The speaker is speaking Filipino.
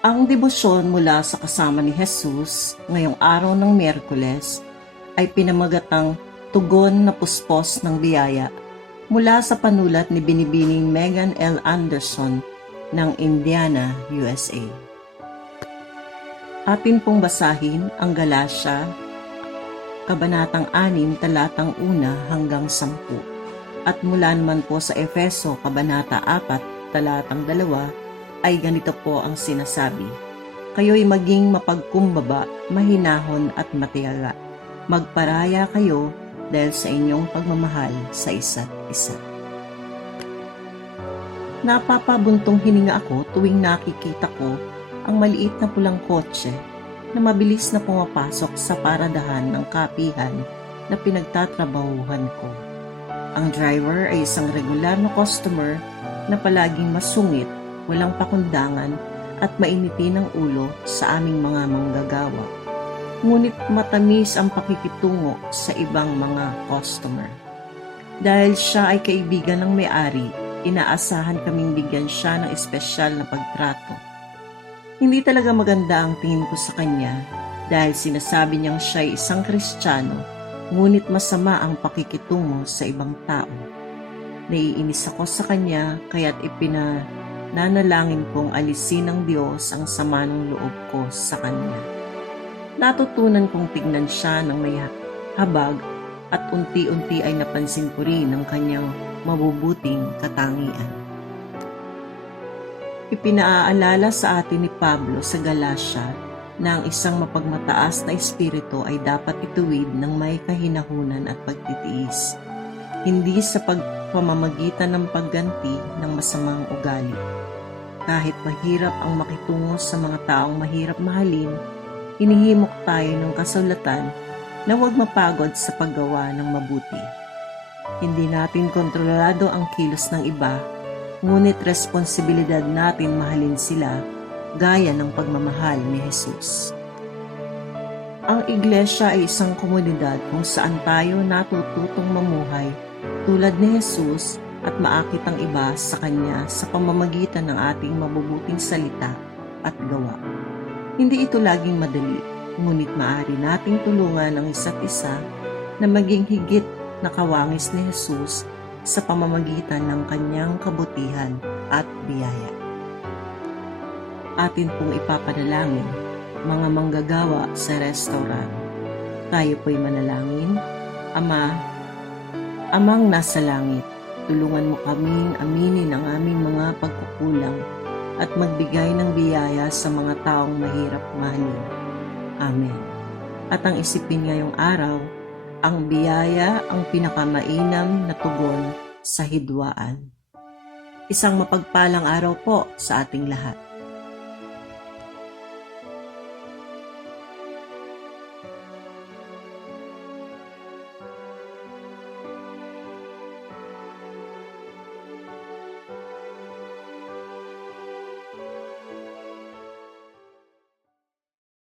Ang debosyon mula sa kasama ni Jesus ngayong araw ng Miyerkules ay pinamagatang tugon na puspos ng biyaya mula sa panulat ni Binibining Megan L. Anderson ng Indiana, USA. Atin pong basahin ang Galasya, Kabanatang 6, talatang 1 hanggang 10, at mula naman po sa Efeso, Kabanata 4, talatang 2, ay ganito po ang sinasabi: Kayo'y maging mapagkumbaba, mahinahon at matiyaga. Magparaya kayo dahil sa inyong pagmamahal sa isa't isa. Napapabuntong hininga ako tuwing nakikita ko ang maliit na pulang kotse na mabilis na pumapasok sa paradahan ng kapihan na pinagtatrabahuhan ko. Ang driver ay isang regular na customer na palaging masungit, walang pakundangan at mainiti ng ulo sa aming mga manggagawa. Ngunit matamis ang pakikitungo sa ibang mga customer. Dahil siya ay kaibigan ng may-ari, inaasahan kaming bigyan siya ng espesyal na pagtrato. Hindi talaga maganda ang tingin ko sa kanya dahil sinasabi niyang siya ay isang Kristiyano, ngunit masama ang pakikitungo sa ibang tao. Naiinis ako sa kanya kaya't nanalangin kong alisin ng Diyos ang sama ng loob ko sa Kanya. Natutunan kong tignan siya ng may habag at unti-unti ay napansin ko rin ang kanyang mabubuting katangian. Ipinaalala sa atin ni Pablo sa Galasya na ang isang mapagmataas na espiritu ay dapat ituwid ng may kahinahunan at pagtitiis, hindi sa pamamagitan ng pagganti ng masamang ugali. Kahit mahirap ang makitungo sa mga taong mahirap mahalin, hinihimok tayo ng kasulatan na huwag mapagod sa paggawa ng mabuti. Hindi natin kontrolado ang kilos ng iba, ngunit responsibilidad natin mahalin sila gaya ng pagmamahal ni Jesus. Ang iglesia ay isang komunidad kung saan tayo natututong mamuhay tulad ni Jesus at maakit ang iba sa Kanya sa pamamagitan ng ating mabubuting salita at gawa. Hindi ito laging madali, ngunit maaari nating tulungan ang isa't isa na maging higit na kawangis ni Jesus sa pamamagitan ng Kanyang kabutihan at biyaya. Atin pong ipapanalangin, mga manggagawa sa restaurant. Tayo po'y manalangin. Amang nasa langit, tulungan mo kaming aminin ang aming mga pagkukulang at magbigay ng biyaya sa mga taong mahirap mahalin. Amen. At ang isipin ngayong araw, ang biyaya ang pinakamainam na tugon sa hidwaan. Isang mapagpalang araw po sa ating lahat.